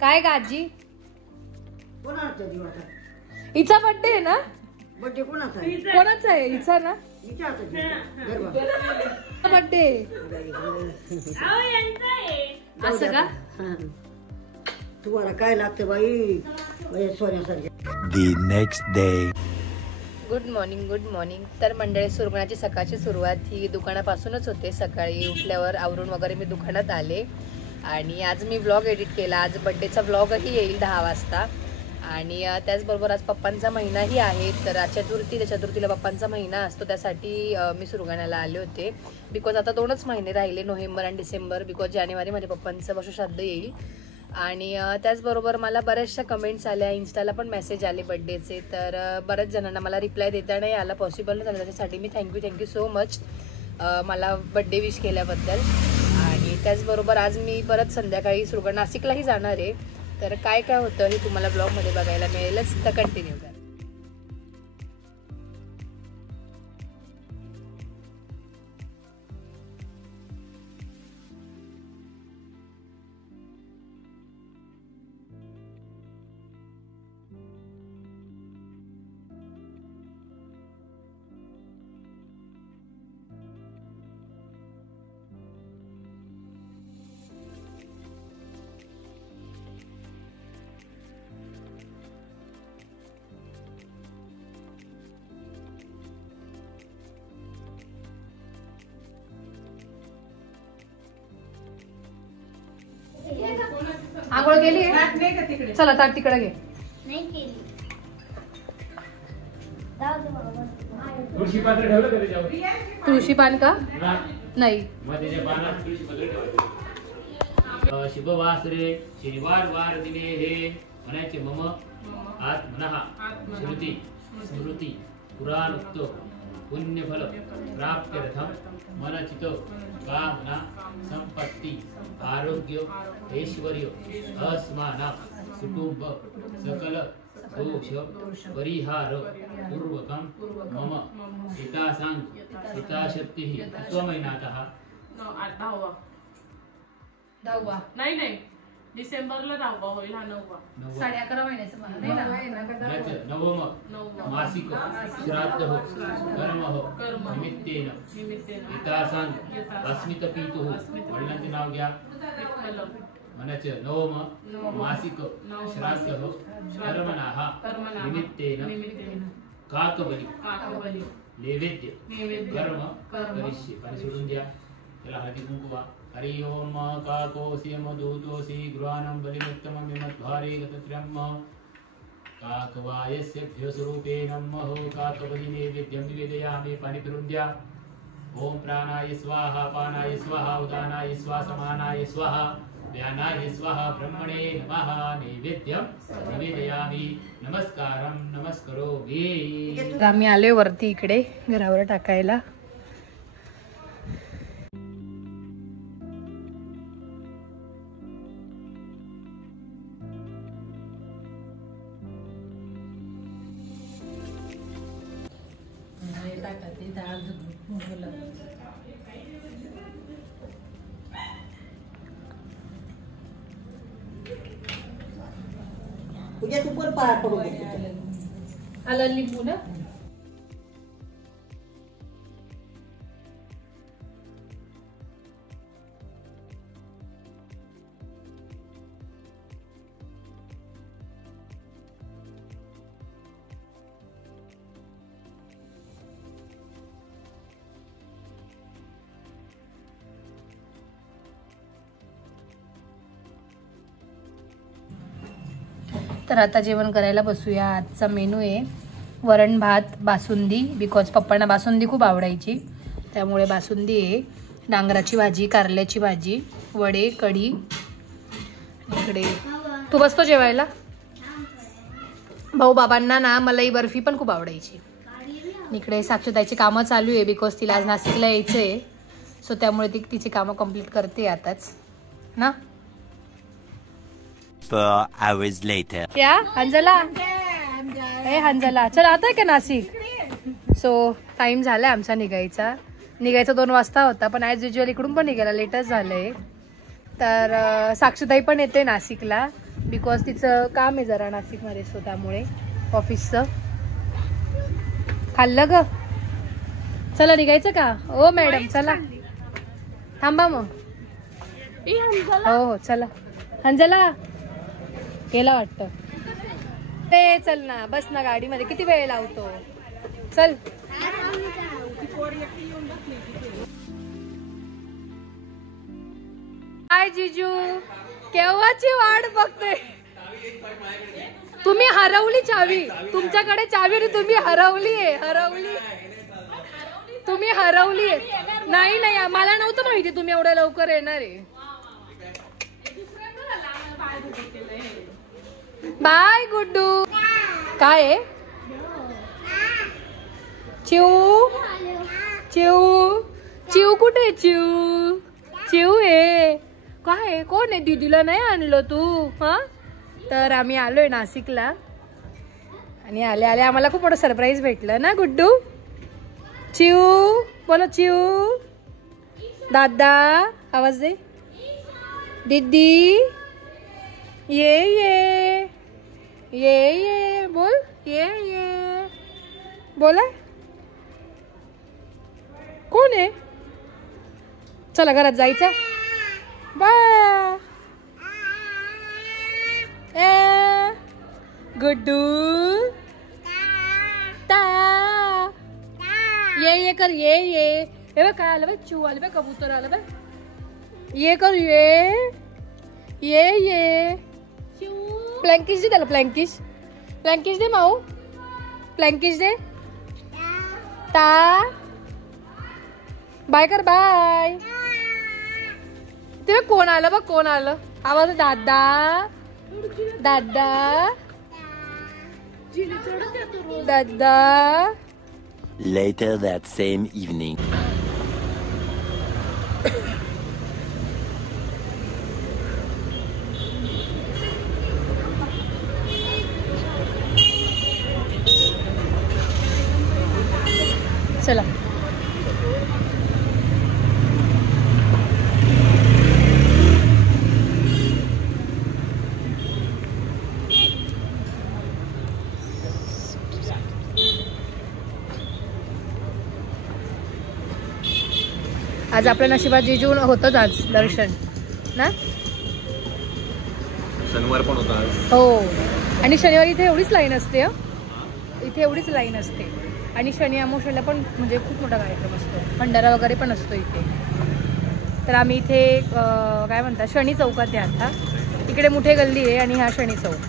काय गाजी कोणाचा दिवाळी? हिचा बर्थडे आहे ना? बर्थडे कोणाचा आहे? कोणाचा आहे? हिचा ना बर्थडे. असं का? तुम्हाला काय लागतं बाई सोन्यासारखे. The next day. Good morning. तर मंडळी सुरगणाची सकाळची सुरुवात ही दुकानापासूनच होते. सकाळी उठल्यावर आवरून वगैरे मी दुकानात आले आणि आज मी व्लॉग एडिट केला. आज बड्डेचा व्लॉगही येईल 10 वाजता आणि त्याचबरोबर आज पप्पांचा महिनाही आहे. तर आज चतुर्थी, त्या चतुर्थीला पप्पांचा महिना असतो, त्यासाठी मी सुरगाण्याला आले होते. बिकॉज आता 2च महिने राहिले, नोव्हेंबर आणि डिसेंबर. बिकॉज जानेवारी माझ्या पप्पांचं वर्षश्राद्ध येईल. आणि त्याचबरोबर मला बऱ्याचशा कमेंट्स आल्या, इन्स्टाला पण मेसेज आले बड्डेचे. तर बऱ्याच जणांना मला रिप्लाय देता नाही आला, पॉसिबल नाही झालं. त्याच्यासाठी मी थँक्यू सो मच मला बड्डे विश केल्याबद्दल. आणि त्याचबरोबर आज मी परत संध्याकाळी सुरगण नाशिकलाही जाणार आहे. तर काय काय होतं हे तुम्हाला ब्लॉगमध्ये बघायला मिळेलच, तर कंटिन्यू करा. आंघोळ केली? चला ताट तिकडे घे. तुळशी पात्र ठेवलं का त्याच्यावर? तुळशी पान का? नाही. शुभवासरे शनिवार दिने हे म्हणायचे. मम आत्मनः श्रुती स्मृती पुराणोक्त पुण्यफल प्राप्त्यर्थम मनचित कामना संपत्ती आरोग्य ऐश्वर्य अस्माना कुटुंब सकल दोष परिहार पूर्वकम मम हिताशक्ति त्वमैनातः 10वा नाही डिसेंबरला 10वा होईल. हा 9वा 11.5 महिन्याचं मला नवम मासिक श्राद्ध कर्म निमित्तेन हितासांग अस्मित पितुः. वडिलांचे नाव घ्या. म्हणायचं नवम मासिक श्राद्ध कर्मणाः निमित्तेन काकबली नैवेद्य कर्म करिष्ये. पाणी सोडून द्या. त्याला हळदी कुंकू वा. हरि ओम काकोसी मधुतोसी गृहानं बलिमुत्तमं विमध्वारे गतत्रयम् काकवायस्यभ्यो स्वरूपेण महो काकबली नैवेद्यं निवेदयामि. पाणी फिरून द्या. ओम प्राणाय स्वाहा पानाय स्वाहा उदानाय स्वाहा समानाय स्वाहा व्यानाय स्वाहा ब्रह्मणे नमः. नैवेद्यं निवेदयामि. नमस्कारं नमस्करोमि. आम्ही आलोय वरती इकडे घरावर टाकायला. तुझ्या तू पण पाया पडून घेते. आला लिंबू ना. तर आता जेवण करायला बसूया. आजचा मेनू आहे वरण भात बासुंदी. बिकॉज पप्पांना बासुंदी खूप आवडायची, त्यामुळे बासुंदी आहे. डांगराची भाजी, कारल्याची भाजी, वडे, कढी. इकडे तू बसतो जेवायला. भाऊ बाबांना ना मलाई बर्फी पण खूप आवडायची. इकडे साक्षताईची कामं चालू आहे बिकॉज तिला आज नाशिकला यायचं आहे. सो त्यामुळे ती तिची कामं कंप्लीट करते आताच ना. 4 hours later. क्या अंजला? हे अंजला चल आता आहे का नाशिक? सो टाइम झालाय आमचा निघायचा. 2 वाजता होता, पण ॲज युज्युअल इकडून पण निघायला लेटच झालंय. तर साक्षीताई पण येते नाशिकला. बिकॉज तिचं काम आहे जरा नाशिकमध्ये, सो त्यामुळे ऑफिसचं. खाल्लं ग? चला निघायचं का? ओ मॅडम चला, थांबा मग. हो हो चला. अंजला गेला वाटतं. ते चल ना, बस ना गाडीमध्ये, किती वेळ लावतो. चल. हाय जिजू, केव्हाची वाट बघते. तुम्ही हरवली चावी, तुमच्याकडे चावी तुम्ही हरवलीये. तुम्ही हरवलीये. नाही नाही, मला नव्हतं माहिती तुम्ही एवढ्या लवकर येणार आहे. बाय गुड्डू. काय आहे? चिऊ चिऊ चिऊ कुठे आहे? चिऊ चिऊ आहे काय? कोण आहे? दीदीला नाही आणलं तू? हा, तर आम्ही आलोय नाशिकला आणि आले आले आम्हाला खूप मोठं सरप्राईज भेटलं ना गुड्डू. चिऊ बोलो, चिऊ. दादा आवाज दे. दीदी ये ये ये ये बोल. ये बोला. कोण आहे? चला घरात जायचं. बाय. गुड्डू ता ये कर. ये बघ काय आलं बघ, चिऊ आलं बघ, कबूतर आलं बघ. ये कर. ये प्लँकिश दे त्याला. प्लँकिश दे माऊ. प्लँकिश दे. ता बाय कर. बाय. ते कोण आलं बघ, कोण आलं. आवाज. दादा दादा दादा. Later that same evening. चला. आज आपल्या नशिबात जिजू होतच आज दर्शन ना. शनिवार पण होता. हो, आणि शनिवारी इथे एवढीच लाईन असते. इथे एवढीच लाईन असते. आणि शनी अमावस्येला पण म्हणजे खूप मोठा कार्यक्रम असतो, भंडारा वगैरे पण असतो इथे. तर आम्ही इथे काय म्हणतात, शनी चौकात आहे आता. इकडे मोठे गल्ली आहे आणि हा शनी चौक.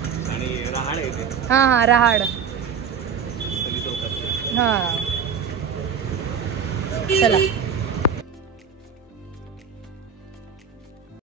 हां हां, रहाड. हां चला.